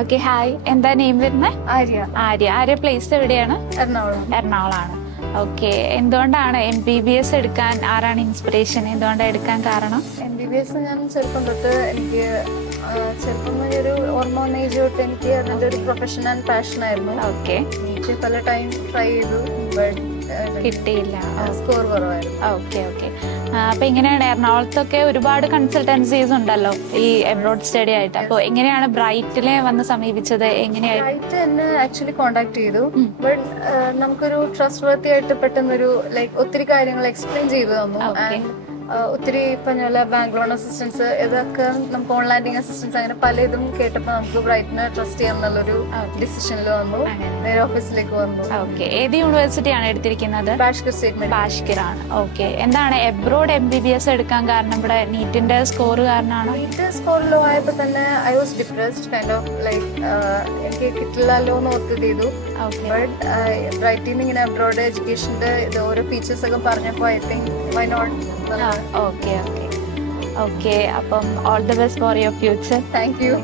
Okay hi, എന്താ name വരുന്നത്? Arya. Arya place എവിടെയാണ്? എറണാകുളം. എറണാകുളമാണ്. ഓക്കെ, എന്തുകൊണ്ടാണ് MBBS എടുക്കാൻ, ആരാണ് ഇൻസ്പിറേഷൻ, എന്തുകൊണ്ടാണ് എടുക്കാൻ കാരണം? MBBS ഞാൻ ചെറുപ്പം തൊട്ട് എനിക്ക് ചെറുപ്പം ഒരു ഓർമ്മ വന്ന ഏജ് തൊട്ട് എനിക്ക് അതിൻ്റെ ഒരു പ്രൊഫഷൻ ആൻഡ് പാഷൻ ആയിരുന്നു. ഓക്കെ, എനിക്ക് പല ടൈം ട്രൈ ചെയ്തു, ബട്ട് കിട്ടിയില്ല. സ്കോർ കുറവായിരുന്നു. Okay okay. അപ്പൊ എങ്ങനെയാണ്, എറണാകുളത്തൊക്കെ ഒരുപാട് കൺസൾട്ടൻസീസ് ഉണ്ടല്ലോ ഈ എബ്രോഡ് സ്റ്റഡി ആയിട്ട്. അപ്പോൾ എങ്ങനെയാണ് ബ്രൈറ്റിലെ വന്ന് സമീപിച്ചത്? എങ്ങനെയായിരുന്നു? ബ്രൈറ്റ് എന്നെ ആക്ച്വലി കോണ്ടാക്ട് ചെയ്തു, ബട്ട് നമുക്കൊരു ട്രസ്റ്റ് വർത്തി ആയിട്ട് പെട്ടെന്നൊരു ലൈക്ക് ഒത്തിരി കാര്യങ്ങൾ എക്സ്പ്ലെയിൻ ചെയ്തു തന്നു. ആൻഡ് ഒത്തിരി പറഞ്ഞ ബാങ്ക് അസിസ്റ്റൻസ് ഇതൊക്കെ നമുക്ക് ഓൺലൈനിങ് അസിസ്റ്റൻസ് അങ്ങനെ പല ഇതും കേട്ടപ്പോൾ നമുക്ക് ബ്രൈറ്റിനെ ട്രസ്റ്റ് ചെയ്യാം എന്നുള്ളൊരു ഡിസിഷനിൽ വന്നു. നേരെ ഓഫീസിലേക്ക് വന്നു. ഓക്കെ, ഏത് യൂണിവേഴ്സിറ്റിയാണ് എടുത്തിരിക്കുന്നത്? ബാഷ്കിർ സ്റ്റേറ്റ്. ബാഷ്കിറാണ്. ഓക്കെ, എന്താണ് എബ്രോഡ് MBBS എടുക്കാൻ കാരണം? ഇവിടെ നീറ്റിന്റെ സ്കോർ കാരണമാണോ? നീറ്റ് സ്കോർ ലോ ആയപ്പോൾ തന്നെ I was depressed, kind of like എനിക്ക് കിട്ടില്ലല്ലോ എന്ന് ഓർത്ത് ചെയ്തു. ബട്ട് ബ്രൈറ്റിൽ നിന്ന് ഇങ്ങനെ അബ്രോഡ് എഡ്യൂക്കേഷൻ്റെ ഇത് ഓരോ ഫീച്ചേഴ്സ് ഒക്കെ പറഞ്ഞപ്പോൾ I think why not. Okay okay okay, അപ്പം all the best for your future. Thank U.